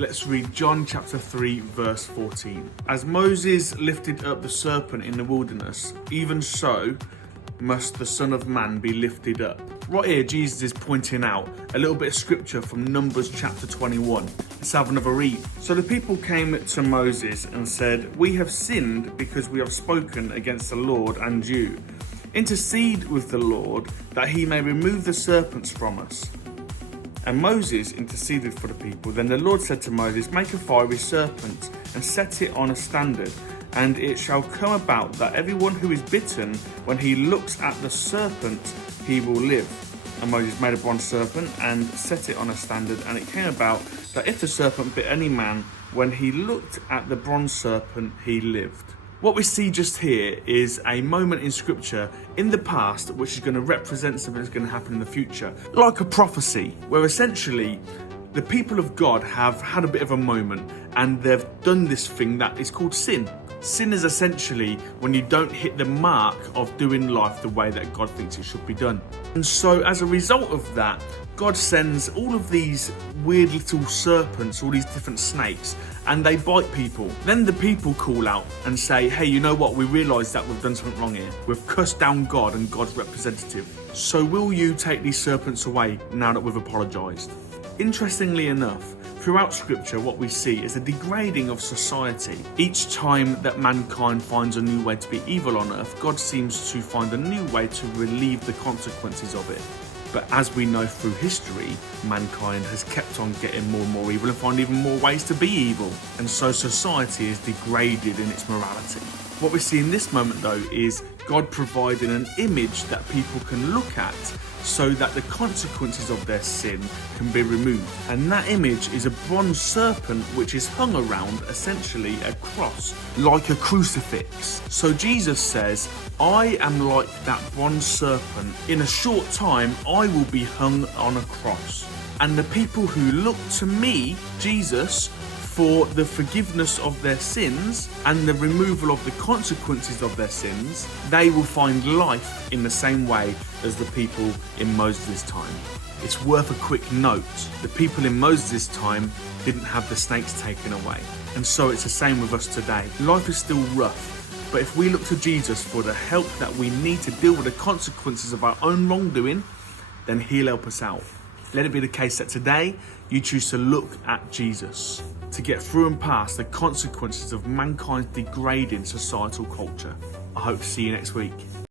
Let's read John chapter 3 verse 14. As Moses lifted up the serpent in the wilderness, even so must the Son of Man be lifted up. Right here, Jesus is pointing out a little bit of scripture from Numbers chapter 21. Let's have another read. So the people came to Moses and said, "We have sinned because we have spoken against the Lord and you. Intercede with the Lord that he may remove the serpents from us." And Moses interceded for the people. Then the Lord said to Moses, "Make a fiery serpent and set it on a standard. And it shall come about that everyone who is bitten, when he looks at the serpent, he will live." And Moses made a bronze serpent and set it on a standard. And it came about that if the serpent bit any man, when he looked at the bronze serpent, he lived. What we see just here is a moment in scripture in the past which is going to represent something that's going to happen in the future. Like a prophecy, where essentially the people of God have had a bit of a moment and they've done this thing that is called sin. Sin is essentially when you don't hit the mark of doing life the way that God thinks it should be done. And so as a result of that, God sends all of these weird little serpents, all these different snakes, and they bite people. Then the people call out and say, "Hey, you know what? We realise that we've done something wrong here. We've cussed down God and God's representative. So will you take these serpents away now that we've apologised?" Interestingly enough, throughout scripture, what we see is a degrading of society. Each time that mankind finds a new way to be evil on earth, God seems to find a new way to relieve the consequences of it. But as we know through history, mankind has kept on getting more and more evil and find even more ways to be evil. And so society is degraded in its morality. What we see in this moment though is God providing an image that people can look at so that the consequences of their sin can be removed. And that image is a bronze serpent which is hung around essentially a cross, like a crucifix. So Jesus says, "I am like that bronze serpent. In a short time, I will be hung on a cross. And the people who look to me, Jesus, for the forgiveness of their sins and the removal of the consequences of their sins, they will find life in the same way as the people in Moses' time." It's worth a quick note. The people in Moses' time didn't have the snakes taken away. And so it's the same with us today. Life is still rough, but if we look to Jesus for the help that we need to deal with the consequences of our own wrongdoing, then he'll help us out. Let it be the case that today you choose to look at Jesus to get through and past the consequences of mankind's degrading societal culture. I hope to see you next week.